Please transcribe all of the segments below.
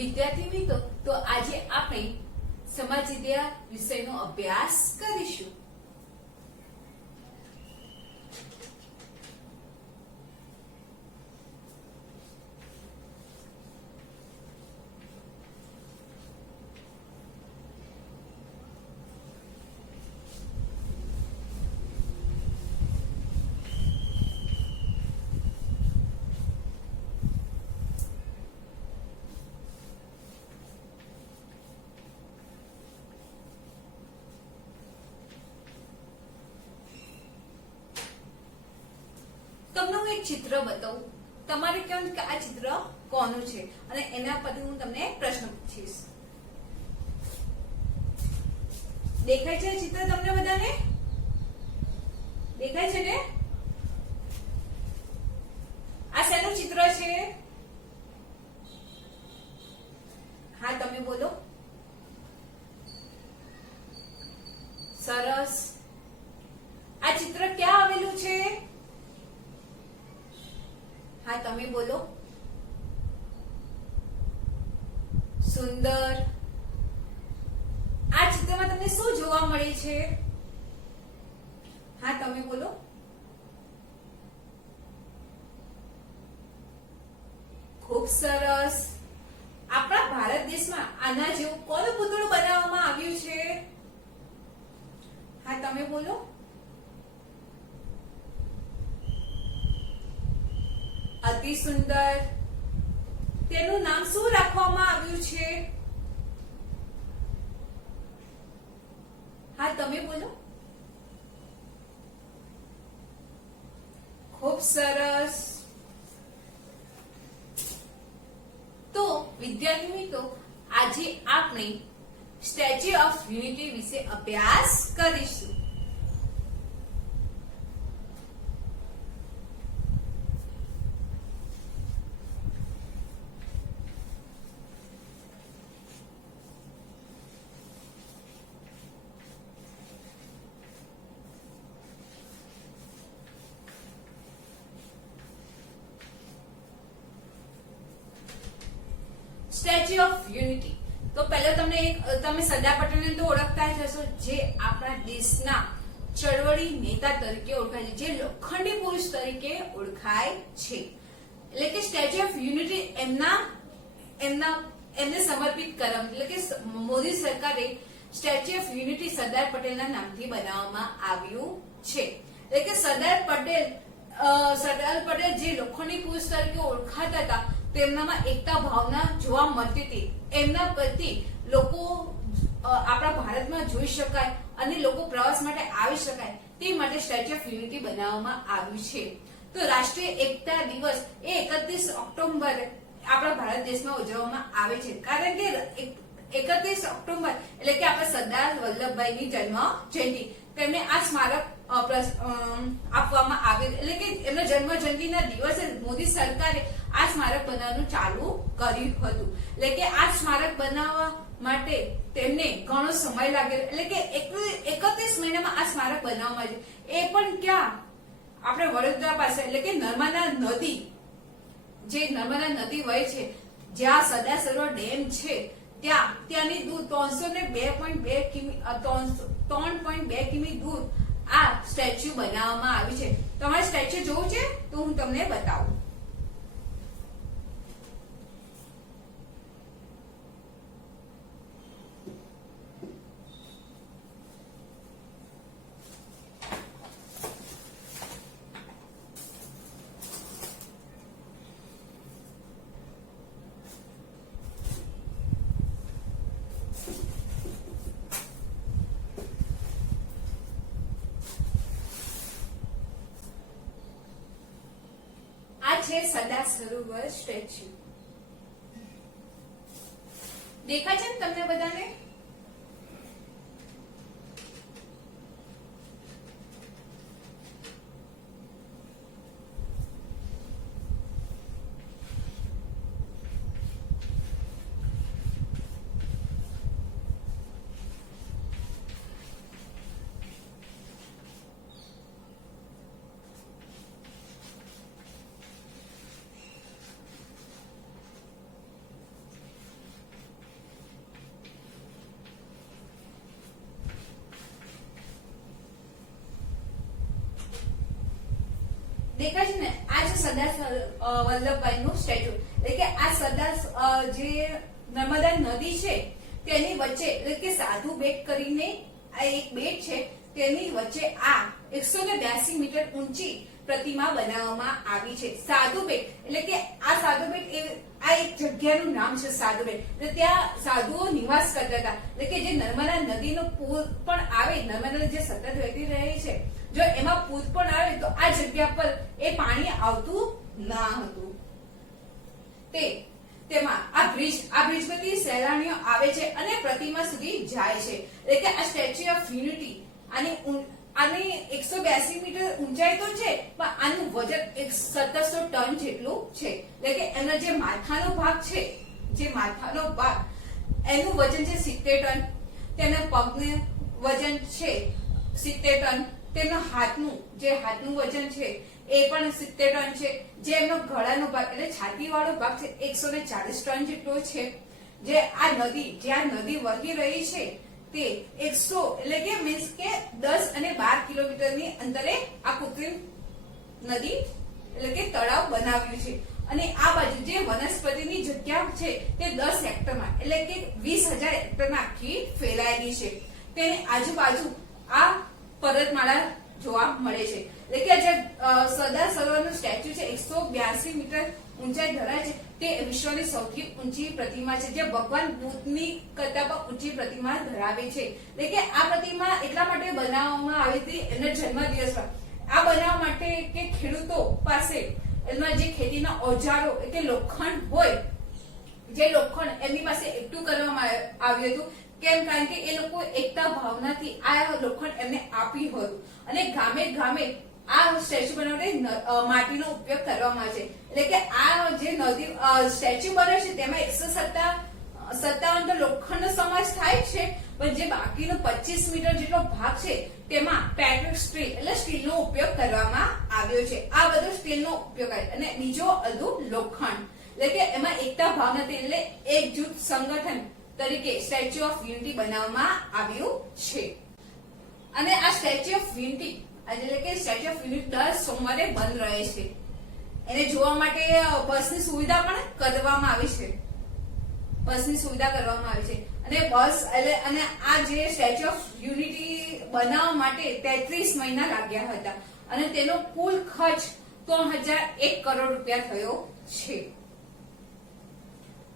વિદ્યાર્થી મિત્રો, તો આજે આપણે સમાજ વિદ્યા વિષયનો અભ્યાસ કરીશું. તમને હું એક ચિત્ર બતાવું, તમારે કહેવાનું કે આ ચિત્ર કોનું છે અને એના પરથી હું તમને પ્રશ્ન પૂછીશ. દેખાય છે ચિત્ર તમને બધાને? દેખાય છે ને? આ શેનું ચિત્ર છે? હા, તમે બોલો. સરસ. આ ચિત્ર ક્યાં આવેલું છે? હા, તમે બોલો. સુંદર. આ ચિત્રમાં તમને શું જોવા મળે છે? હા, તમે બોલો. ખૂબ સરસ. આપણા ભારત દેશમાં આના જેવું કોનું પૂતળું બનાવવામાં આવ્યું છે? હા, તમે બોલો. અતિ સુંદર. તેનું નામ શું રાખવામાં આવ્યું છે? હા, તમે બોલો. ખૂબ સરસ. તો વિદ્યાર્થી મિત્રો, આજે આપણે સ્ટેચ્યુ ઓફ યુનિટી વિશે અભ્યાસ કરીશું. Statue of unity. તો પહેલા તમે સરદાર પટેલને તો ઓળખતા જ હશો, જે આપણા દેશના ચળવળી નેતા તરીકે ઓળખાય છે, જે લોખંડી પુરુષ તરીકે ઓળખાય છે. એટલે કે સ્ટેચ્યુ ઓફ યુનિટી એમને સમર્પિત કરવામાં, એટલે કે મોદી સરકારે સ્ટેચ્યુ ઓફ યુનિટી સરદાર પટેલના નામથી બનાવવામાં આવ્યું છે. એટલે કે સરદાર પટેલ જે લોખંડી પુરુષ તરીકે ઓળખાતા હતા, તેમનામાં એકતા ભાવના જોવા મળતી હતી. એમના પ્રતિ લોકો આપણા ભારતમાં જોઈ શકાય અને લોકો પ્રવાસ માટે આવી શકાય તે માટે સ્ટેચ્યુ ઓફ યુનિટી બનાવવામાં આવ્યું છે. તો રાષ્ટ્રીય એકતા દિવસ એ 31 ઓક્ટોબર આપણા ભારત દેશમાં ઉજવવામાં આવે છે, કારણ કે 31 ઓક્ટોબર એટલે કે આપણા સરદાર વલ્લભભાઈની જન્મ જયંતિ, તેમને આ સ્મારક આપવામાં આવ્યું. એટલે કે એમના જન્મ જયંતિના દિવસે મોદી સરકારે આ સ્મારક બનાવવાનું ચાલુ કર્યું હતું. એટલે કે આ સ્મારક બનાવવા માટે તેમને ઘણો સમય લાગ્યો. એટલે કે 31 મહિનામાં આ સ્મારક બનાવવામાં આવ્યું. એ પણ ક્યાં? આપણે વડોદરા પાસે, એટલે કે નર્મદા નદી, જે નર્મદા નદી વહે છે, જ્યાં સરદાર સરોવર ડેમ છે, ત્યાંની દૂર 3.2 કિમી દૂર આ સ્ટેચ્યુ બનાવવામાં આવ્યું છે. તમારે સ્ટેચ્યુ જોવું છે તો હું તમને બતાવું. છે સરદાર સરોવર સ્ટેચ્યુ. દેખાય છે ને તમને બધાને? દેખાય છે ને, આ છે સરદાર વલ્લભભાઈ નું સ્ટેચ્યુ. એટલે કે આ સરદાર જે નર્મદા નદી છે તેની વચ્ચે, એટલે કે સાધુ બેટ કરીને આ એક બેટ છે, તેની વચ્ચે આ 182 મીટર ઊંચી પ્રતિમા બનાવવામાં આવી છે. સાધુ બેટ એટલે કે આ સાધુ બેટ આ એક જગ્યાનું નામ છે, સાધુ બેટ. એટલે ત્યાં સાધુઓ નિવાસ કરતા હતા. એટલે કે જે નર્મદા નદીનો પૂર પણ આવે, નર્મદા જે સતત વહેતી રહી છે, જો એમાં પૂર પણ આવે તો આ જગ્યા પર એ પાણી આવતું ના હતું. તેમાં આ બ્રિજ પરથી સહેલાણીઓ આવે છે અને પ્રતિમા સુધી જાય છે. એટલે કે આ સ્ટેચ્યુ ઓફ યુનિટી આની 182 મીટર ઊંચાઈ તો છે, પણ આનું વજન 1700 ટન જેટલું છે. એટલે કે એનો જે માથાનો ભાગ છે, એનું વજન છે 70 ટન, તેના પગનું વજન છે 70 ટન, તેના હાથનું વજન છે એ પણ 70 ટન છે. જે એમનો ગળાનો ભાગ એટલે છાતી વાળો ભાગ છે 140 ટન જેટલો છે. જે આ જ્યાં નદી વહી રહી છે તે 100 એટલે કે મીન્સ કે 10 અને 12 કિલોમીટરની અંતરે આ કૃત્રિમ નદી એટલે કે તળાવ બનાવ્યું છે. અને આ બાજુ જે વનસ્પતિની જગ્યા છે તે 10 હેક્ટરમાં એટલે કે 20,000 હેક્ટરમાં આખી ફેલાયેલી છે. તેની આજુબાજુ આ પર્વતમાળા જોવા મળે છે. એટલે કે જે સરદાર સરોવરનું સ્ટેચ્યુ છે 182 મીટર ઊંચાઈ ધરાવે છે, તે વિશ્વની સૌથી ઊંચી પ્રતિમા છે, જે ભગવાન બુદ્ધની કરતા પણ ઊંચી પ્રતિમા ધરાવે છે. એટલે કે આ પ્રતિમા એટલા માટે બનાવવામાં આવી હતી એના જન્મદિવસ પર. આ બનાવવા માટે કે ખેડૂતો પાસે એમાં જે ખેતીના ઓજારો એટલે લોખંડ હોય, જે લોખંડ એમની પાસે એકઠું કરવામાં આવ્યું હતું. કેમ? કારણ કે એ લોકો એકતા ભાવનાથી આ લોખંડ એમને આપ્યું હતું. અને ગામે ગામે આ સ્ટેચ્યુ બનાવવા માટીનો ઉપયોગ કરવામાં આવે છે. એટલે કે આ જે નદી સ્ટેચ્યુ બને છે તેમાં 157 તો લોખંડનો સમાવેશ થાય છે, પણ જે બાકીનો 25 મીટર જેટલો ભાગ છે તેમાં પેટ્રિક સ્ટીલ એટલે સ્ટીલનો ઉપયોગ કરવામાં આવ્યો છે. આ બધો સ્ટીલનો ઉપયોગ થાય અને બીજો અડધું લોખંડ. એટલે કે એમાં એકતા ભાવનાથી એટલે એક જૂથ સંગઠન તરીકે સ્ટેચ્યુ ઓફ યુનિટી બનાવવામાં આવ્યું છે. અને આ સ્ટેચ્યુ ઓફ યુનિટી એટલે કે સ્ટેચ્યુ ઓફ યુનિટી દર સોમવારે બંધ રહે છે. એને જોવા માટે બસની સુવિધા પણ કરવામાં આવી છે. અને બસ અને આ જે સ્ટેચ્યુ ઓફ યુનિટી બનાવવા માટે 33 મહિના લાગ્યા હતા અને તેનો કુલ ખર્ચ 3001 કરોડ રૂપિયા થયો છે.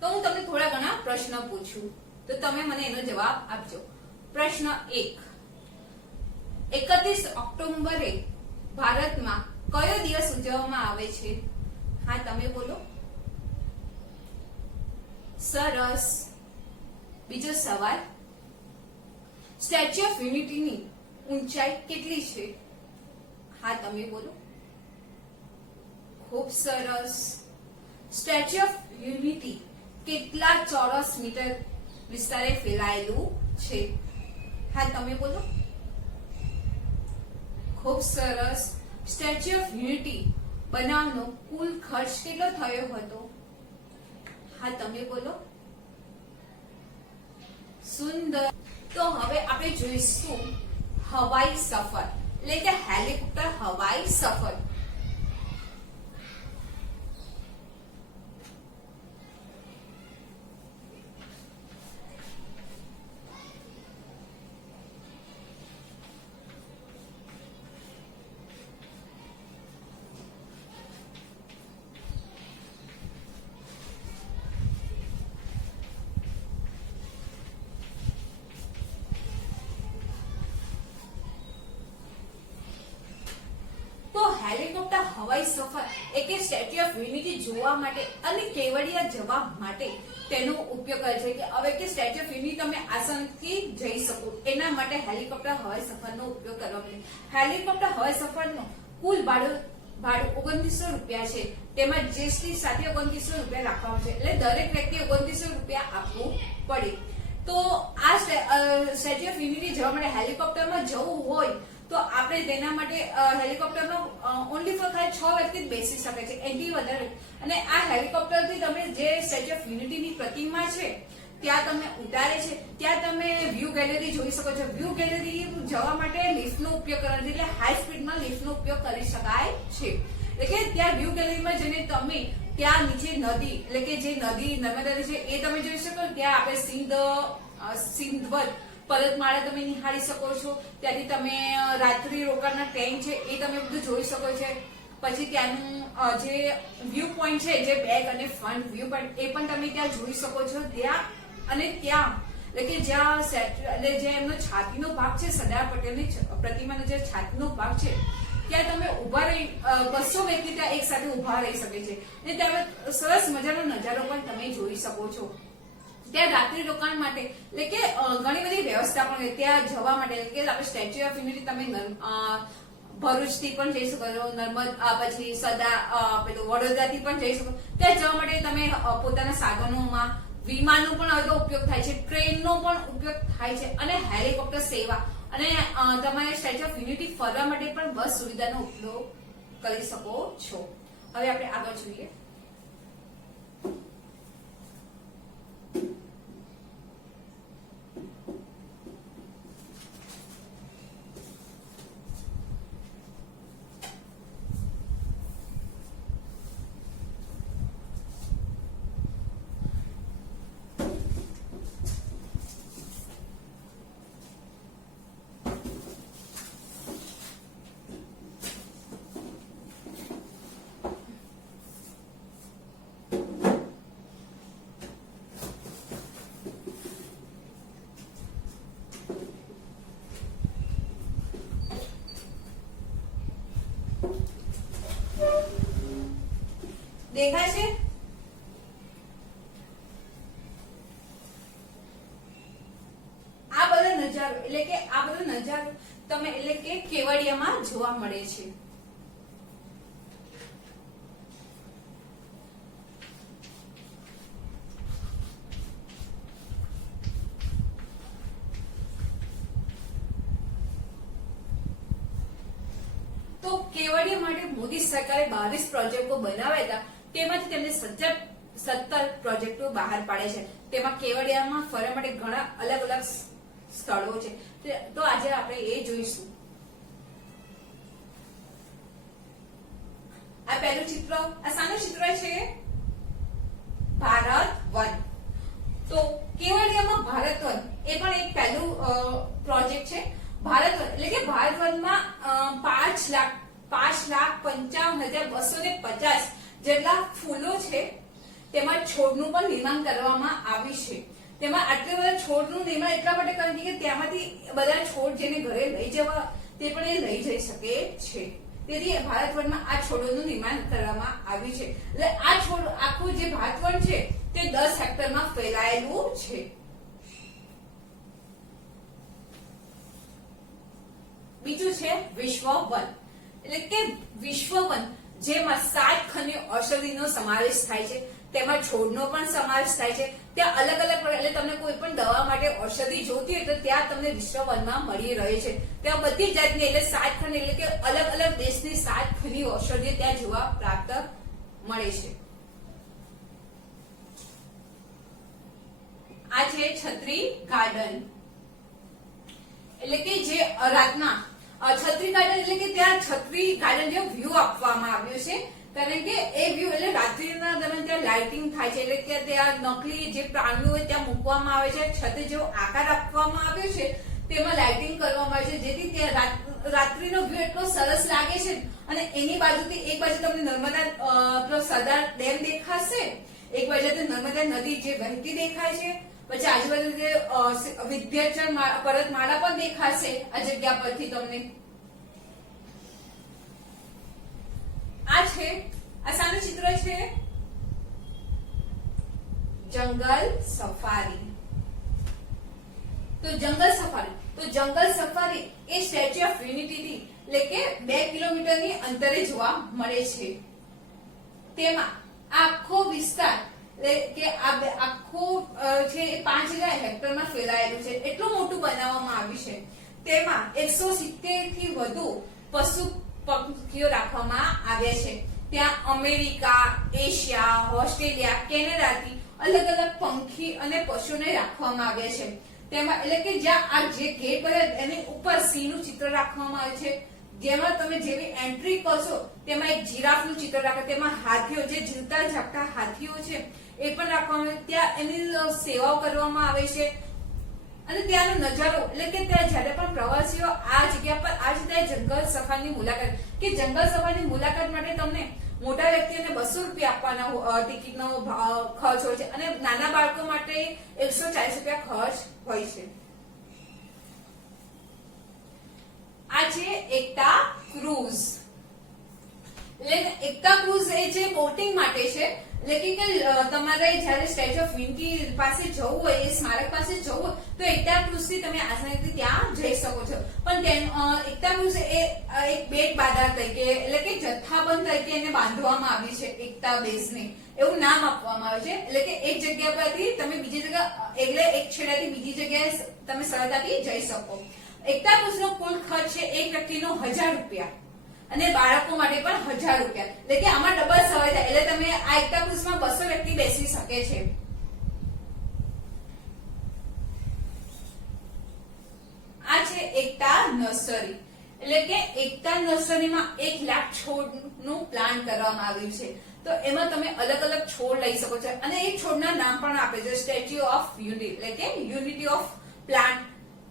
તો હું તમને થોડા ઘણા પ્રશ્નો પૂછું તો તમે મને એનો જવાબ આપજો. પ્રશ્ન 1, 31 ઓક્ટોબરે ભારતમાં કયો દિવસ ઉજવવામાં આવે છે? હા, તમે બોલો. સરસ. બીજો સવાલ, સ્ટેચ્યુ ઓફ યુનિટીની ઊંચાઈ કેટલી છે? હા, તમે બોલો. ખૂબ સરસ. સ્ટેચ્યુ ઓફ યુનિટી કેટલા ચોરસ મીટર વિસ્તારે ફેલાયેલું છે? હા, તમે બોલો. ખૂબ સરસ. સ્ટેચ્યુ ઓફ યુનિટી બનાવવાનો કુલ ખર્ચ કેટલો થયો હતો? હા, તમે બોલો. સુંદર. તો હવે આપણે જોઈશું હવાઈ સફર એટલે કે હેલિકોપ્ટર હવાઈ સફર. હેલિકોપ્ટર હવાઈ સફર એટલે સ્ટેચ્યુ ઓફ યુનિટી જોવા માટે અને કેવડિયા જવા માટે તેનો ઉપયોગ કરે છે. કે હવે કે સ્ટેચ્યુ ઓફ યુનિટી તમે આસાનીથી જઈ શકો એના માટે હેલિકોપ્ટર હવાઈ સફરનો ઉપયોગ કરવામાં આવે. હેલિકોપ્ટર હવાઈ સફરનો કુલ ભાડું 2900 રૂપિયા છે. તેમાં જીએસટી સાથે 2900 રૂપિયા રાખવામાં છે. એટલે દરેક વ્યક્તિ 2900 રૂપિયા આપવું પડે. તો આ સ્ટેચ્યુ ઓફ યુનિટી જવા માટે હેલિકોપ્ટરમાં જવું હોય તો આપણે તેના માટે હેલિકોપ્ટરમાં ઓનલી ફોર ખાલી 6 વ્યક્તિ બેસી શકે છે, એથી વધારે. અને આ હેલિકોપ્ટરથી તમે જે સ્ટેચ્યુ ઓફ યુનિટીની પ્રતિમા છે ત્યાં તમને ઉતારે છે, ત્યાં તમે વ્યૂ ગેલેરી જોઈ શકો છો. વ્યૂ ગેલેરી જવા માટે લિફ્ટનો ઉપયોગ કરવાનો છે, એટલે હાઈ સ્પીડમાં લિફ્ટનો ઉપયોગ કરી શકાય છે. એટલે કે ત્યાં વ્યૂ ગેલેરીમાં જઈને તમે ત્યાં નીચે નદી એટલે કે જે નદી નર્મદા છે એ તમે જોઈ શકો. ત્યાં આપણે સિંધવત પર્વતમાળા તમે નિહાળી શકો છો. ત્યાંથી તમે રાત્રિ રોકાણના ટ્રેન છે એ તમે બધું જોઈ શકો છો. પછી ત્યાંનું જે વ્યૂ પોઈન્ટ છે જે બેક અને ફ્રન્ટ વ્યૂ પોઈન્ટ એ પણ તમે ત્યાં જોઈ શકો છો. ત્યાં અને ત્યાં એટલે કે જ્યાં એટલે જે એમનો છાતીનો ભાગ છે સરદાર પટેલની પ્રતિમાનો જે છાતીનો ભાગ છે ત્યાં તમે ઉભા રહી 200 વ્યક્તિ ત્યાં એક સાથે ઉભા રહી શકે છે. અને ત્યાં સરસ મજાનો નજારો પણ તમે જોઈ શકો છો. ત્યાં રાત્રિ રોકાણ માટે એટલે કે ઘણી બધી વ્યવસ્થા પણ ત્યાં જવા માટે એટલે કે આપણે સ્ટેચ્યુ ઓફ યુનિટી તમે ભરૂચ થી પણ જઈ શકો છો, પછી પેલું વડોદરા થી પણ જઈ શકો. ત્યાં જવા માટે તમે પોતાના સાધનોમાં વિમાનનો પણ હવે તો ઉપયોગ થાય છે, ટ્રેનનો પણ ઉપયોગ થાય છે અને હેલિકોપ્ટર સેવા અને તમારે સ્ટેચ્યુ ઓફ યુનિટી ફરવા માટે પણ બસ સુવિધાનો ઉપયોગ કરી શકો છો. હવે આપણે આગળ જોઈએ. દેખાય છે? આ બધો નજારો એટલે કે આ બધો નજારો તમે એટલે કે કેવડિયામાં જોવા મળે છે. તો કેવડિયા માટે મોદી સરકારે 22 પ્રોજેક્ટો બનાવ્યા હતા. તેમાંથી તેમને 17 પ્રોજેક્ટો બહાર પાડે છે. તેમાં કેવડિયામાં ફરવા માટે ઘણા અલગ અલગ સ્થળો છે. તો આજે આપણે એ જોઈશું. આ પહેલું ચિત્ર, આ સાનું ચિત્ર છે? ભારત વન. તો કેવડિયામાં ભારત વન એ પણ એક પહેલું પ્રોજેક્ટ છે. ભારત વન એટલે કે ભારત વનમાં 5,55,250 જેટલા ફૂલો છે તેમાં છોડનું પણ નિર્માણ કરવામાં આવ્યું છે. તેમાં આટલા બધા છોડનું નિર્માણ એટલા માટે કર્યું કે ત્યાંમાંથી બધા છોડ જેને ઘરે લઈ જવા તે પણ એ લઈ જઈ શકે છે. તેથી ભારત વનમાં આ છોડોનું નિર્માણ કરવામાં આવ્યું છે. એટલે આ છોડ આખું જે ભારત વન છે તે 10 હેક્ટરમાં ફેલાયેલું છે. બીજું છે વિશ્વ વન એટલે કે વિશ્વ વન જેમાં 7 ખંડ ઔષધિનો સમાવેશ થાય છે. તેમાં છોડનો પણ સમાવેશ થાય છે. ત્યાં અલગ અલગ એટલે તમને કોઈ પણ દવા માટે ઔષધિ જોતી હોય તો ત્યાં તમને વિશ્વ વનમાં મળી રહે છે. ત્યાં બધી જાતની એટલે 7 ખંડ એટલે કે અલગ અલગ દેશની 7 ખંડની ઔષધિ ત્યાં જોવા પ્રાપ્ત મળે છે. આ છે છત્રી ગાર્ડન એટલે કે જે રાતના છત્રી ગાર્ડન એટલે કે ત્યાં છત્રી ગાર્ડન જેવો વ્યૂ આપવામાં આવ્યો છે. કારણ કે એ વ્યૂ એટલે રાત્રિના દરમિયાન ત્યાં લાઇટિંગ થાય છે એટલે કે ત્યાં નકલી જે પ્રાણીઓ હોય ત્યાં મૂકવામાં આવે છે. છત્રી જેવો આકાર આપવામાં આવ્યો છે તેમાં લાઇટિંગ કરવામાં આવે છે જેથી ત્યાં રાત્રિનો વ્યૂ એટલો સરસ લાગે છે. અને એની બાજુથી એક બાજુ તમને નર્મદા સરદાર ડેમ દેખાશે, એક બાજુ નર્મદા નદી જે વહેતી દેખાય છે. પછી આજુબાજુ જે વિદ્યાચલ પર્વતમાળા પણ દેખાશે આ જગ્યા પરથી તમને. આ છે આ સાનું ચિત્ર છે? જંગલ સફારી. તો જંગલ safari A statue of unity થી એટલે કે 2 કિલોમીટરની અંતરે જોવા મળે છે. તેમાં આખો વિસ્તાર કે આખું છે 5,000 હેક્ટરમાં ફેલાયેલું છે. એટલું મોટું બનાવવામાં આવ્યું છે. તેમાં 170 થી વધુ પશુ પક્ષીઓ રાખવામાં આવ્યા છે. ત્યાં અમેરિકા, એશિયા, ઓસ્ટ્રેલિયા, કેનેડાથી અલગ અલગ પંખી અને પશુને રાખવામાં આવ્યા છે. તેમાં એટલે કે જ્યાં આ જે ગેટ પર એની ઉપર સિંહનું ચિત્ર રાખવામાં આવે છે. જેમાં તમે જેવી એન્ટ્રી કરશો તેમાં એક જીરાફનું ચિત્ર રાખે, તેમાં હાથીઓ જે જીવતા જાગતા હાથીઓ છે એ પણ રાખવામાં આવે, ત્યાં એની સેવાઓ કરવામાં આવે છે. અને ત્યાંનો નજારો એટલે કે ત્યાં જ્યારે પણ પ્રવાસીઓ આ જગ્યા પર આ જગ્યાએ જંગલ સફારીની મુલાકાત, કે જંગલ સફારીની મુલાકાત માટે તમને મોટા વ્યક્તિઓને 200 રૂપિયા આપવાના ટિકિટનો ખર્ચ હોય છે અને નાના બાળકો માટે 140 રૂપિયા ખર્ચ હોય છે. આ છે એકતા ક્રૂઝ. એટલે એકતા ક્રૂઝ એ જે બોટિંગ માટે છે, એટલે કે તમારે જ્યારે સ્ટેચ્યુ ઓફ યુનિટી પાસે જવું હોય, એ સ્મારક પાસે જવું હોય તો એકતા ક્રૂઝ થી તમે આસાનીથી ત્યાં જઈ શકો છો. પણ એકતા ક્રૂઝ એ એક બેટ બાजार તરીકે એટલે કે જથ્થાબંધ તરીકે એને બાંધવામાં આવી છે, એકતા બેઝને એવું નામ આપવામાં આવે છે. એટલે કે એક જગ્યા પરથી તમે બીજી જગ્યા એટલે એક છેડાથી બીજી જગ્યાએ તમે સરળતાથી જઈ શકો. એકતા ક્રૂઝનો કુલ ખર્ચ છે એક વ્યક્તિનો 1000 રૂપિયા અને બાળકો માટે પણ 1000 રૂપિયા. એટલે કે આમાં ડબલ સવારી થાય. એટલે તમે આ એકતા ક્રૂઝમાં 200 વ્યક્તિ બેસી શકે છે. આ છે એકતા નર્સરી. એટલે કે એકતા નર્સરીમાં 1 લાખ છોડનું પ્લાન કરવામાં આવ્યું છે. તો એમાં તમે અલગ અલગ છોડ લઈ શકો છો અને એ છોડના નામ પણ આપે છે. સ્ટેચ્યુ ઓફ યુનિટી એટલે કે unity of plant,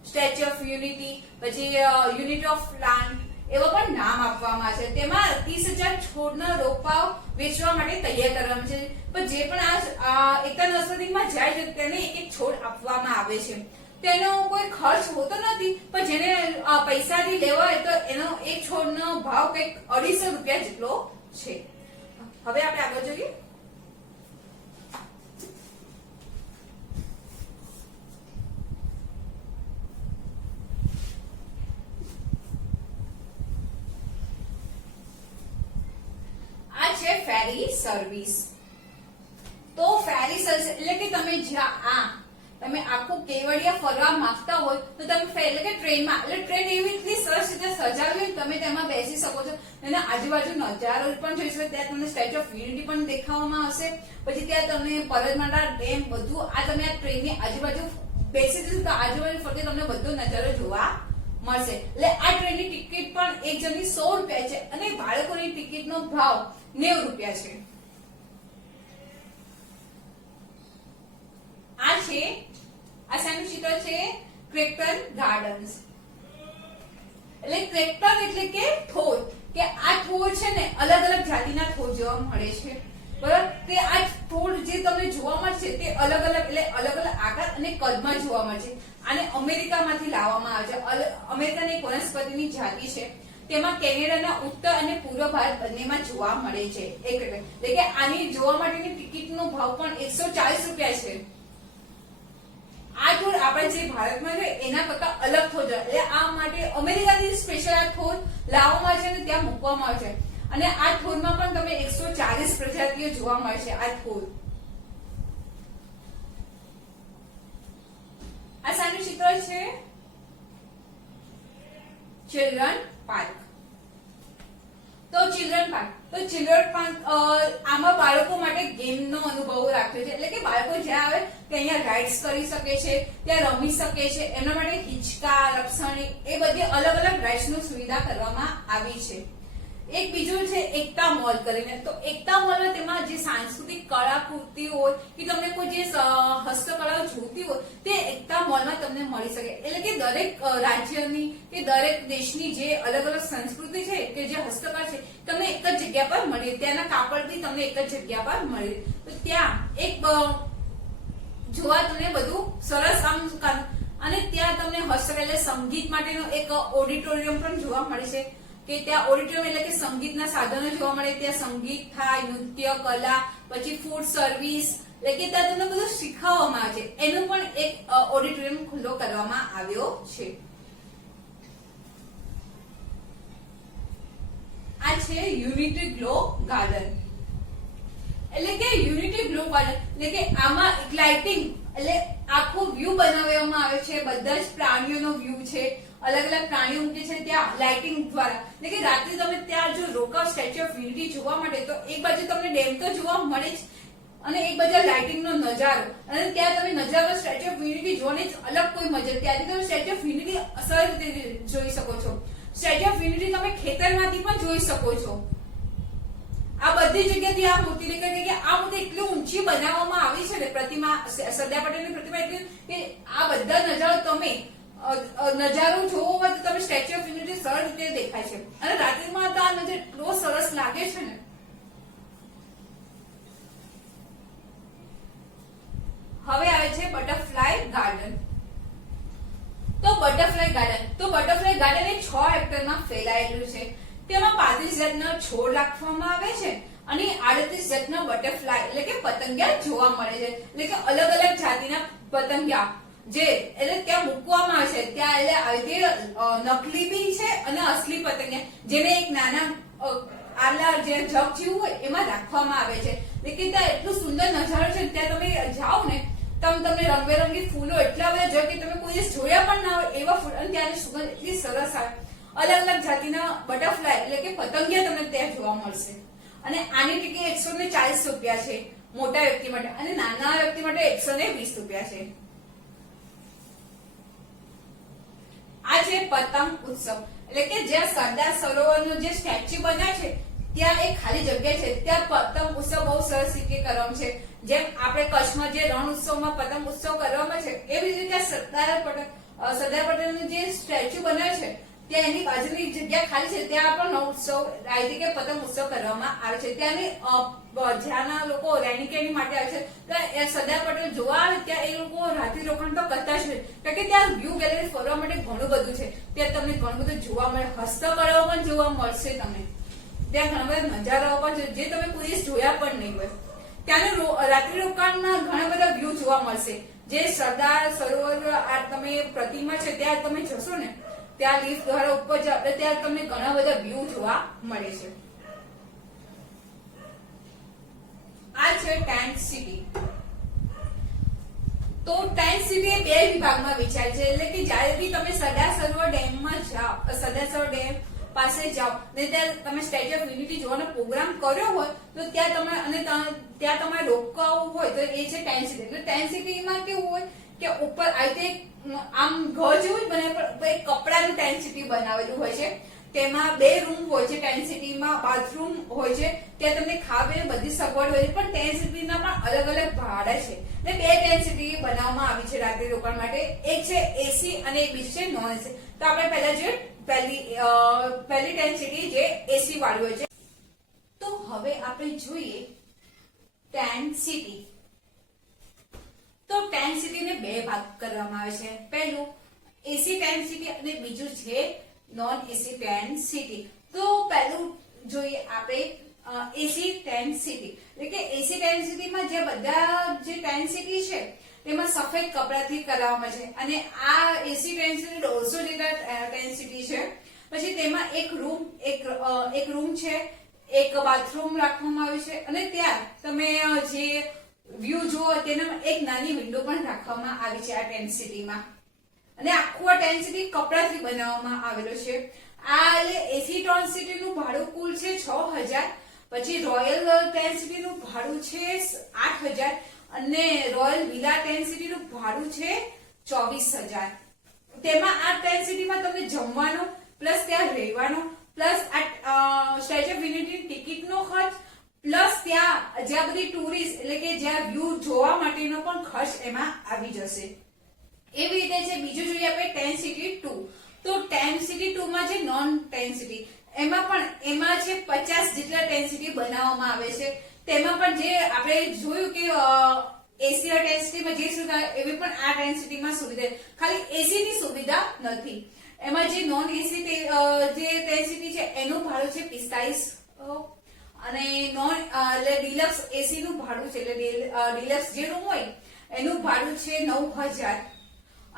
statue of unity, પછી યુનિટી ઓફ પ્લાન્ટ એવા પણ નામ આપવામાં આવે છે. તેમાં 30,000 છોડના રોપાઓ વેચવા માટે તૈયાર કરવામાં છે. પણ જે પણ આ એકતા નર્સરીમાં જાય છે તેને એક છોડ આપવામાં આવે છે. તેનો કોઈ ખર્ચ હોતો નથી, પણ જેને પૈસાથી લેવા હોય તો એનો એક છોડનો ભાવ કંઈક 250 રૂપિયા જેટલો છે. હવે આપણે આગળ જોઈએ. Ferry service. તો ફેરી સર્વિસ એટલે કે તમે આખું કેવડિયા ફરવા માંગતા હોય તો તમે એટલે કે ટ્રેનમાં, એટલે ટ્રેન એવી રીતની સરસ રીતે સજાવી હોય તમે તેમાં બેસી શકો છો અને આજુબાજુ નજારો પણ જોઈ શકો. ત્યાં તમને સ્ટેચ્યુ ઓફ યુનિટી પણ દેખાવામાં આવશે, પછી ત્યાં તમને પરસમાળા ડેમ બધું આ તમે આ ટ્રેનની આજુબાજુ બેસી જશો તો આજુબાજુ ફરતે તમને બધો નજારો જોવા મળશે. એટલે આ ટ્રેનની ટિકિટ પણ એક જણની 100 રૂપિયા છે અને બાળકોની ટિકિટનો ભાવ 90 રૂપિયા છે. આ છે આ શાનું ચિત્ર છે? ક્રેકટન ગાર્ડન્સ. એટલે ક્રેકટન એટલે કે થોર, કે આ થોર છે ને અલગ અલગ જાતિના થોર જોવા મળે છે. બરાબર? તે આ થોર જે તમને જોવા મળશે તે અલગ અલગ એટલે અલગ અલગ આકાર અને કદમાં જોવા મળશે. આને અમેરિકામાંથી લાવવામાં આવે છે. અમેરિકાની એક વનસ્પતિની જાતિ છે. તેમાં કેનેડાના ઉત્તર અને પૂર્વ ભારત બંનેમાં જોવા મળે છે. એટલે કે આની જોવા માટેની ટિકિટનો ભાવ પણ 140 રૂપિયા છે. આ થોર આપણે જે ભારતમાં છે એના કરતા અલગ થોર છે. એટલે આ માટે અમેરિકાથી સ્પેશિયલ આ થોર લાવવામાં છે અને ત્યાં મૂકવામાં આવે છે. અને આ થોરમાં પણ તમે 140 પ્રજાતિઓ જોવા મળશે. આ થોર આ શાનું ચિત્ર છે? Children park. તો ચિલ્ડ્રન પાર્ક આમાં બાળકો માટે ગેમનો અનુભવ રાખ્યો છે. એટલે કે બાળકો જ્યાં આવે કે અહીંયા રાઇડ્સ કરી શકે છે, ત્યાં રમી શકે છે. એના માટે હિંચકા, રક્ષણી એ બધી અલગ અલગ રાઇડ્સની સુવિધા કરવામાં આવી છે. એક બીજું છે એકતા મોલ કરીને. તો એકતા મોલમાં તેમાં જે સાંસ્કૃતિક કળાકૃતિ હોય કે તમને કોઈ જે હસ્તકળાઓ જોતી હોય તે એકતા મોલમાં તમને મળી શકે. એટલે કે દરેક રાજ્યની કે દરેક દેશની જે અલગ અલગ સંસ્કૃતિ છે કે જે હસ્તકળા છે તમને એક જ જગ્યા પર મળી. ત્યાંના કાપડ બી તમને એક જ જગ્યા પર મળી. તો ત્યાં એક જોવા તમને બધું સરસ આમ અને ત્યાં તમને હસ્તકલા એટલે સંગીત માટેનો એક ઓડિટોરિયમ પણ જોવા મળે છે. કે ત્યાં ઓડિટોરિયમ એટલે કે સંગીતના સાધનો જોવા મળે. ત્યાં સંગીત થાય, નૃત્ય, કલા, પછી ફૂડ સર્વિસ, એટલે કે ત્યાં તમને બધું શીખવવામાં આવે છે. એનું પણ એક ઓડિટોરિયમ ખુલ્લો કરવામાં આવ્યો છે. આ છે યુનિટી ગ્લો ગાર્ડન. એટલે કે યુનિટી ગ્લો ગાર્ડન એટલે કે આમાં એક લાઇટિંગ એટલે આખો વ્યૂ બનાવવામાં આવે છે. બધા જ પ્રાણીઓનો વ્યૂ છે. અલગ અલગ પ્રાણીઓ મૂકે છે ત્યાં લાઇટિંગ દ્વારા. એટલે કે રાત્રે તમે ત્યાં જો રોકાવ સ્ટેચ્યુ ઓફ યુનિટી જોવા માટે તો એક બાજુ તમને ડેમ તો જોવા મળે જ અને એક બાજુ લાઇટિંગનો નજારો. અને ત્યાં તમે નજારો સ્ટેચ્યુ ઓફ યુનિટી જોવાની અલગ કોઈ મજા. ત્યાંથી તમે સ્ટેચ્યુ ઓફ યુનિટી સરળ રીતે જોઈ શકો છો. સ્ટેચ્યુ ઓફ યુનિટી તમે ખેતરમાંથી પણ જોઈ શકો છો. આ બધી જગ્યાથી આ મૂર્તિ દેખાય કે આ મૂર્તિ એટલી ઊંચી બનાવવામાં આવી છે ને, પ્રતિમા સરદાર પટેલની પ્રતિમા એટલી કે આ બધા નજારો તમે નજારો જોવો હોય તો તમે સ્ટેચ્યુ ઓફ યુનિટી સરળ રીતે દેખાય છે. અને રાત્રિમાં તો આ નજારો એટલો સરસ લાગે છે ને. હવે આવે છે બટરફ્લાય ગાર્ડન. તો બટરફ્લાય ગાર્ડન એ 6 હેક્ટરમાં ફેલાયેલું છે. તેમાં 35 જાતના છોડ રાખવામાં આવે છે અને 38 જાતના બટરફ્લાય એટલે કે પતંગિયા જોવા મળે છે. એટલે કે અલગ અલગ જાતિના પતંગિયા જે એટલે ત્યાં મૂકવામાં આવે છે. ત્યાં એટલે આવી નકલી બી છે અને અસલી પતંગિયા, જેને એક નાના આલા જે જગ જેવું હોય એમાં રાખવામાં આવે છે. એટલે કે ત્યાં એટલું સુંદર નજારો છે. ત્યાં તમે જાઓ ને તમને રંગબેરંગી ફૂલો એટલા બધા જોયો કે તમે કોઈ દિવસ જોયા પણ ના હોય એવા ફૂલ, અને ત્યાંની સુગંધ એટલી સરસ આવે. અલગ અલગ જાતિના બટરફ્લાય એટલે કે પતંગિયા તમને ત્યાં જોવા મળશે. અને આની ટિકિટ 140 રૂપિયા છે મોટા વ્યક્તિ માટે, અને નાના વ્યક્તિ માટે 120 રૂપિયા છે. આ છે પતંગ ઉત્સવ. એટલે કે જ્યાં સરદાર સરોવરનો જે સ્ટેચ્યુ બન્યા છે ત્યાં એક ખાલી જગ્યા છે. ત્યાં પતંગ ઉત્સવ બહુ સરસ રીતે કરવામાં છે. જેમ આપણે કચ્છમાં જે રણ ઉત્સવમાં પતંગ ઉત્સવ કરવામાં છે, એવી રીતે સરદાર પટેલનું જે સ્ટેચ્યુ બન્યા છે ત્યાં એની બાજુની જગ્યા ખાલી છે. ત્યાં પણ રણ ઉત્સવ આવી કે પતંગ ઉત્સવ કરવામાં આવે છે. ત્યાંની જ્યાંના લોકો રહેણી કહેણી માટે આવે છે, ત્યાં સરદાર પટેલ જોવા આવે ત્યાં એ લોકો રાત્રિ રોકાણ તો કરતા જ હોય. કારણ કે ત્યાં વ્યૂ ગેલેરી ફરવા માટે ઘણું બધું છે. ત્યાં તમને ઘણું બધું જોવા મળે. હસ્તકળાઓ પણ જોવા મળશે તમને. ત્યાં ઘણા બધા નજારાઓ પણ છે જે તમે કોઈ દિવસ જોયા પણ નહીં હોય. ત્યાંનું રાત્રિ રોકાણમાં ઘણા બધા વ્યૂ જોવા મળશે. જે સરદાર સરોવર આ તમે પ્રતિમા છે ત્યાં તમે જશો ને, ત્યાં લિફ્ટ દ્વારા ઉપર જાવ એટલે ત્યાં તમને ઘણા બધા વ્યૂ જોવા મળે છે. આ છે ટેન્ટ સિટી. તો ટેન્ટ સિટી એ 2 વિભાગમાં વિચાર છે. એટલે કે જ્યારે બી તમે સરદાર સરોવર ડેમમાં જાઓ, સરદાર સરોવર ડેમ પાસે જાઓ ને ત્યાં તમે સ્ટેચ્યુ ઓફ યુનિટી જોવાનો પ્રોગ્રામ કર્યો હોય તો ત્યાં તમે ત્યાં તમારે રોકાવું હોય તો એ છે ટેન્ટ સિટી. એટલે ટેન્ટ સિટીમાં કેવું હોય કે ઉપર આવી આમ ઘર જેવું જ બને પણ એક કપડાનું ટેન્ટ સિટી બનાવેલું હોય છે. તેમાં 2 રૂમ હોય છે. ટેન્ટ સિટીમાં બાથરૂમ હોય છે. ત્યાં તમને ખાવા બધી સગવડ હોય છે. પણ ટેન્ટ સિટીના પણ અલગ અલગ ભાડા છે. એટલે 2 ટેન્ટ સિટી બનાવવામાં આવી છે રાત્રિ રોકાણ માટે. એક છે એસી અને એક બીજી છે નોન એસી. તો આપણે પહેલા જોઈએ પહેલી ટેન્ટ સિટી જે એસી વાળી હોય છે. તો હવે આપણે જોઈએ ટેન્ટ સિટી. તો ટેન્ટ સિટીને 2 ભાગ કરવામાં આવે છે. પહેલું એસી ટેન્ટ સિટી અને બીજું છે નોન એસી ટેન્ટ સિટી. તો પહેલું જોઈએ આપણે એસી ટેન્ટ સિટી. એટલે કે એસી ટેન્ટ સિટીમાં જે બધા જે ટેન્ટ સિટી છે તેમાં સફેદ કપડાથી કરાવવામાં છે. અને આ એસી ટેન્ટ સિટી 150 જેટલા ટેન્ટ સિટી છે. પછી તેમાં એક રૂમ છે, એક બાથરૂમ રાખવામાં આવ્યું છે અને ત્યાં તમે જે વ્યૂ જુઓ તેના એક નાની વિન્ડો પણ રાખવામાં આવી છે આ ટેન્ટ સિટીમાં. અને આખું આ ટેન્ટ સિટી કપડાથી બનાવવામાં આવેલો છે. આ એટલે એસી ટેન્ટ સિટી નું ભાડું કુલ છે 6000. પછી રોયલ ટેન્ટ સિટી નું ભાડું છે 8000 અને રોયલ વિલા ટેન્ટ સિટી નું ભાડું છે 24000. તેમાં આ ટેન્ટ સિટીમાં તમને જમવાનો પ્લસ ત્યાં રહેવાનો પ્લસ આ સ્ટેચ્યુ ઓફ યુનિટી ટિકિટનો ખર્ચ પ્લસ ત્યાં જ્યાં બધી ટુરિસ્ટ એટલે કે જ્યાં વ્યૂ જોવા માટેનો પણ ખર્ચ એમાં આવી જશે. એવી રીતે છે. બીજું જોઈએ આપણે ટેન્ટ સિટી 2. તો ટેન્ટ સિટી 2 માં છે નોન ટેન્ટ સિટી. એમાં છે 50 જેટલા ટેન્ટ સિટી બનાવવામાં આવે છે. તેમાં પણ જે આપણે જોયું કે એસી ટેન્ટ સિટીમાં જે સુવિધા એવી પણ આ ટેન્ટ સિટીમાં સુવિધા, ખાલી એસી ની સુવિધા નથી. એમાં જે નોન એસી જે ટેન્ટ સિટી છે એનું ભાડું છે 45 અને નોન એટલે ડિલક્સ એસી નું ભાડું છે એટલે ડિલક્સ જે રૂમ હોય એનું ભાડું છે 9000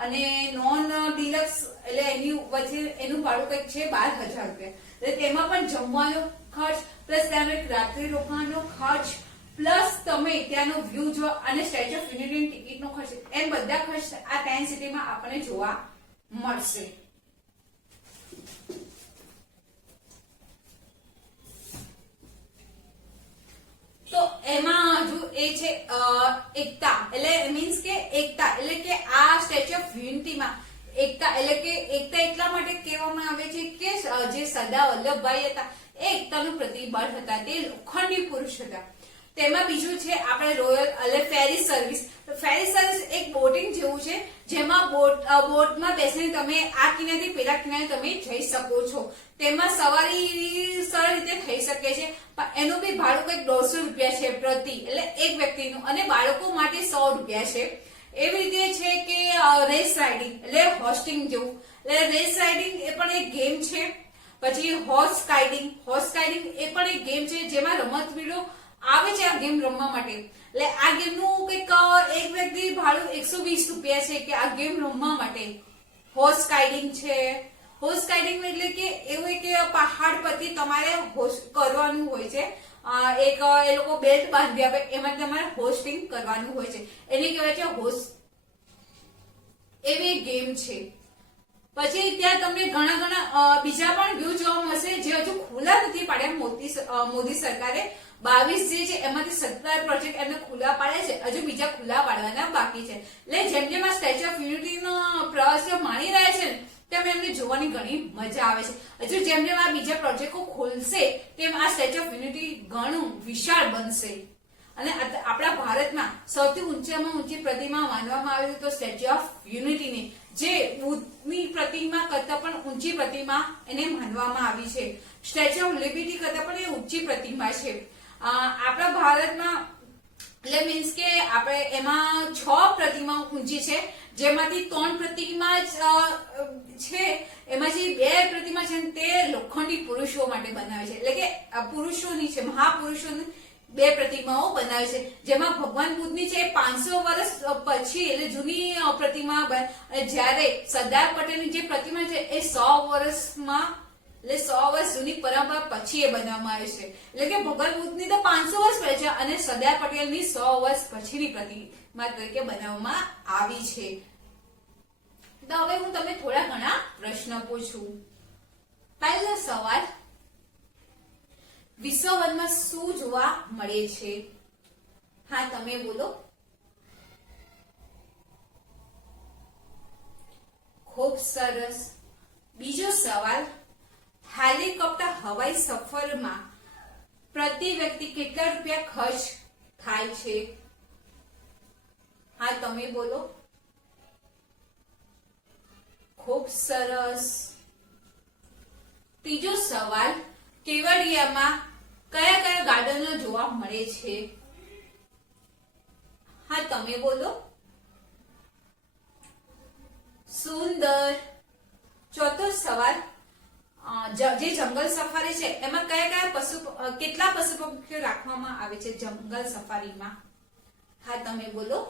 અને નોન ડિલક્સ એટલે એની વચ્ચે એનું ભાડું કંઈક છે 12000 રૂપિયા. એટલે તેમાં પણ જમવાનો ખર્ચ પ્લસ ત્યાં રાત્રિ રોકાણનો ખર્ચ પ્લસ તમે ત્યાંનો વ્યૂ જો અને સ્ટેચ્યુ ઓફ યુનિટી ટિકિટનો ખર્ચ એમ બધા ખર્ચ આ ટેન્ટ સિટીમાં આપણને જોવા મળશે. તો એમાં હજુ એ છે એકતા એટલે મીન્સ કે એકતા એટલે કે આ સ્ટેચ્યુ ઓફ યુનિટીમાં એકતા એટલે કે એકતા એટલા માટે કહેવામાં આવે છે કે જે સરદાર વલ્લભભાઈ હતા એ એકતાનું પ્રતિબળ હતા, તે લોખંડી પુરુષ હતા. તેમાં બીજું છે આપણે રોયલ એટલે ફેરી સર્વિસ. ફેરી સર્વિસ એક બોટિંગ જેવું છે જેમાં બોટમાં બેસીને તમે આ કિનારેથી પેલા કિનારે તમે જઈ શકો છો. તેમાં સવારી સરળ રીતે થઈ શકે છે, પણ એનું બી ભાડું કંઈક 150 રૂપિયા છે પ્રતિ, એટલે એક વ્યક્તિનું, અને બાળકો માટે 100 રૂપિયા છે. એવી રીતે છે કે રેસ રાઇડિંગ એટલે હોસ્ટિંગ જેવું, એટલે રેસ રાઇડિંગ એ પણ એક ગેમ છે. પછી હોર્સ રાઇડિંગ એ પણ એક ગેમ છે જેમાં રમતવીરો આવે છે આ ગેમ રમવા માટે. એટલે આ ગેમનું કંઈક એક વ્યક્તિ ભાડું 120 રૂપિયા છે કે આ ગેમ રમવા માટે. હોર્સ રાઇડિંગ છે. હોર્સ રાઇડિંગ એટલે કે એવું કે પહાડ પરથી તમારે કરવાનું હોય છે. એક એ લોકો બેલ્ટ બાંધી આપે, એમાં તમારે હોસ્ટિંગ કરવાનું હોય છે, એને કહેવાય છે હોર્સ. એવી ગેમ છે. પછી ત્યાં તમને ઘણા બીજા પણ વ્યૂ જોવા મળશે જે હજુ ખુલ્લા નથી પાડ્યા મોદી સરકારે. 22 જે છે એમાંથી 17 પ્રોજેક્ટ એમને ખુલ્લા પાડ્યા છે, હજુ બીજા ખુલ્લા પાડવાના બાકી છે. એટલે જેમ જેમ આ સ્ટેચ્યુ ઓફ યુનિટી નો પ્રવાસીઓ માણી રહ્યા છે ને તેમ એમને જોવાની ઘણી મજા આવે છે. હજુ જેમ જેમ આ બીજા પ્રોજેક્ટો ખુલશે તેમ આ સ્ટેચ્યુ ઓફ યુનિટી ઘણું વિશાળ બનશે. અને આપણા ભારતમાં સૌથી ઊંચામાં ઊંચી પ્રતિમા માનવામાં આવે તો સ્ટેચ્યુ ઓફ યુનિટીની, જે બુદ્ધની પ્રતિમા કરતા પણ ઊંચી પ્રતિમા એને માનવામાં આવી છે. સ્ટેચ્યુ ઓફ લિબર્ટી કરતા પણ એ ઊંચી પ્રતિમા છે. આપણા ભારતમાં એટલે મીન્સ કે આપણે એમાં 6 પ્રતિમા ઊંચી છે, જેમાંથી 3 પ્રતિમા છે, એમાંથી 2 પ્રતિમા છે તે લોખંડી પુરુષો માટે બનાવે છે, એટલે કે પુરુષોની છે, મહાપુરુષોની 2 પ્રતિમાઓ બનાવે છે. જેમાં ભગવાન બુદ્ધની છે 500 વર્ષ પછી એટલે જૂની પ્રતિમા, જ્યારે સરદાર પટેલની જે પ્રતિમા છે એ 100 વર્ષમાં એટલે 100 વર્ષ જૂની પરંપરા પછી એ બનાવવામાં આવે છે. એટલે કે ભગવાન બુદ્ધની તો 500 વર્ષ પહેલા છે અને સરદાર પટેલની 100 વર્ષ પછીની પ્રતિમા તરીકે બનાવવામાં આવી છે. તો હવે હું તમને થોડા ઘણા પ્રશ્ન પૂછું. પહેલો સવાલ, વિશ્વભરમાં શું જોવા મળે છે? હા, તમે બોલો. ખૂબ સરસ. બીજો સવાલ, હેલિકોપ્ટર હવાઈ સફરમાં પ્રતિ વ્યક્તિ કેટલા રૂપિયા ખર્ચ થાય છે? હા, તમે બોલો. ખૂબ સરસ. ત્રીજો સવાલ, કેવડિયામાં કયા કયા ગાર્ડનો જોવા મળે છે? હા, તમે બોલો. સુંદર. ચોથો સવાલ, જે જંગલ સફારી છે એમાં કેટલા પશુ પક્ષીઓ રાખવામાં આવે છે જંગલ સફારીમાં? હા, તમે બોલો.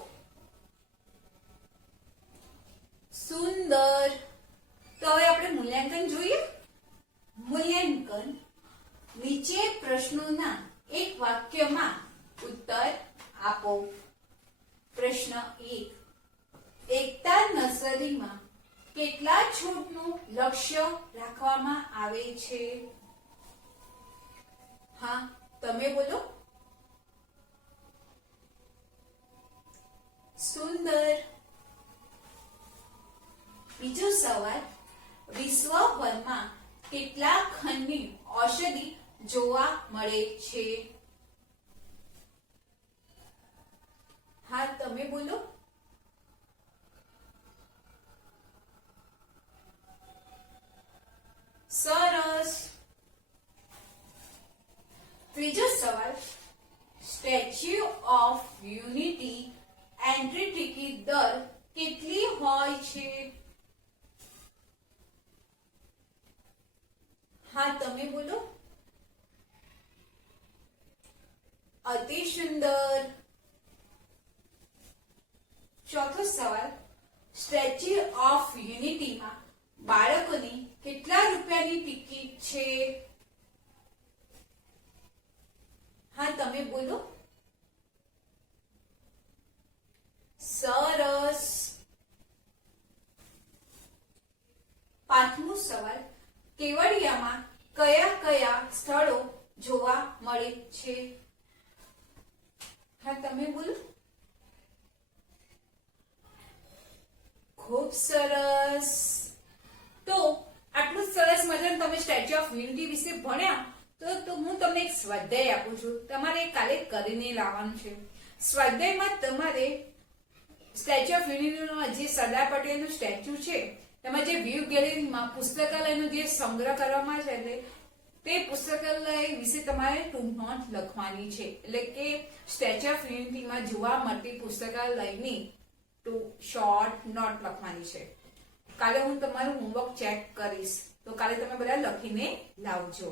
સુંદર. તો હવે આપણે મૂલ્યાંકન જોઈએ. મૂલ્યાંકન, નીચે પ્રશ્નોના એક વાક્યમાં ઉત્તર આપો. પ્રશ્ન 1, એકતા નર્સરીમાં કેટલા છોડનું લક્ષ્ય રાખવામાં આવે છે? હા, તમે બોલો. સુંદર. બીજો સવાલ, વિશ્વભરમાં કેટલા ખંડની ઔષધિ જોવા મળે છે? હા, તમે બોલો. સરસ. ત્રીજો સવાલ, statue of unity entry ticket દર કેટલી હોય છે? હા, તમે બોલો. અતિ સુંદર. ચોથો સવાલ, સ્ટેચ્યુ ઓફ યુનિટીમાં બાળકોની કેટલા રૂપિયાની ટિકિટ છે? હા, તમે બોલો. સરસ. પાંચમો સવાલ, કેવડિયામાં કયા કયા સ્થળો જોવા મળે છે? હા, તમે બોલો. ખૂબ સરસ. તો આટલું સરસ મજાનું તમે સ્ટેચ્યુ ઓફ યુનિટી વિશે ભણ્યા, તો હું તમને એક સ્વાધ્યાય આપું છું. તમારે કાલે કરીને લાવવાનું છે. સ્વાધ્યાયમાં તમારે સ્ટેચ્યુ ઓફ યુનિટીનો જે સરદાર પટેલનું સ્ટેચ્યુ છે એમાં જે વ્યૂ ગેલેરીમાં પુસ્તકાલયનો જે સંગ્રહ કરવામાં છે, એટલે તે પુસ્તકાલય વિશે તમારે ટૂંક નોંધ લખવાની છે. એટલે કે સ્ટેચ્યુ ઓફ યુનિટીમાં જોવા મળતી પુસ્તકાલયની શોર્ટ નોટ લખવાની છે. કાલે હું તમારું હોમવર્ક ચેક કરીશ, તો કાલે તમે બધા લખીને લાવજો.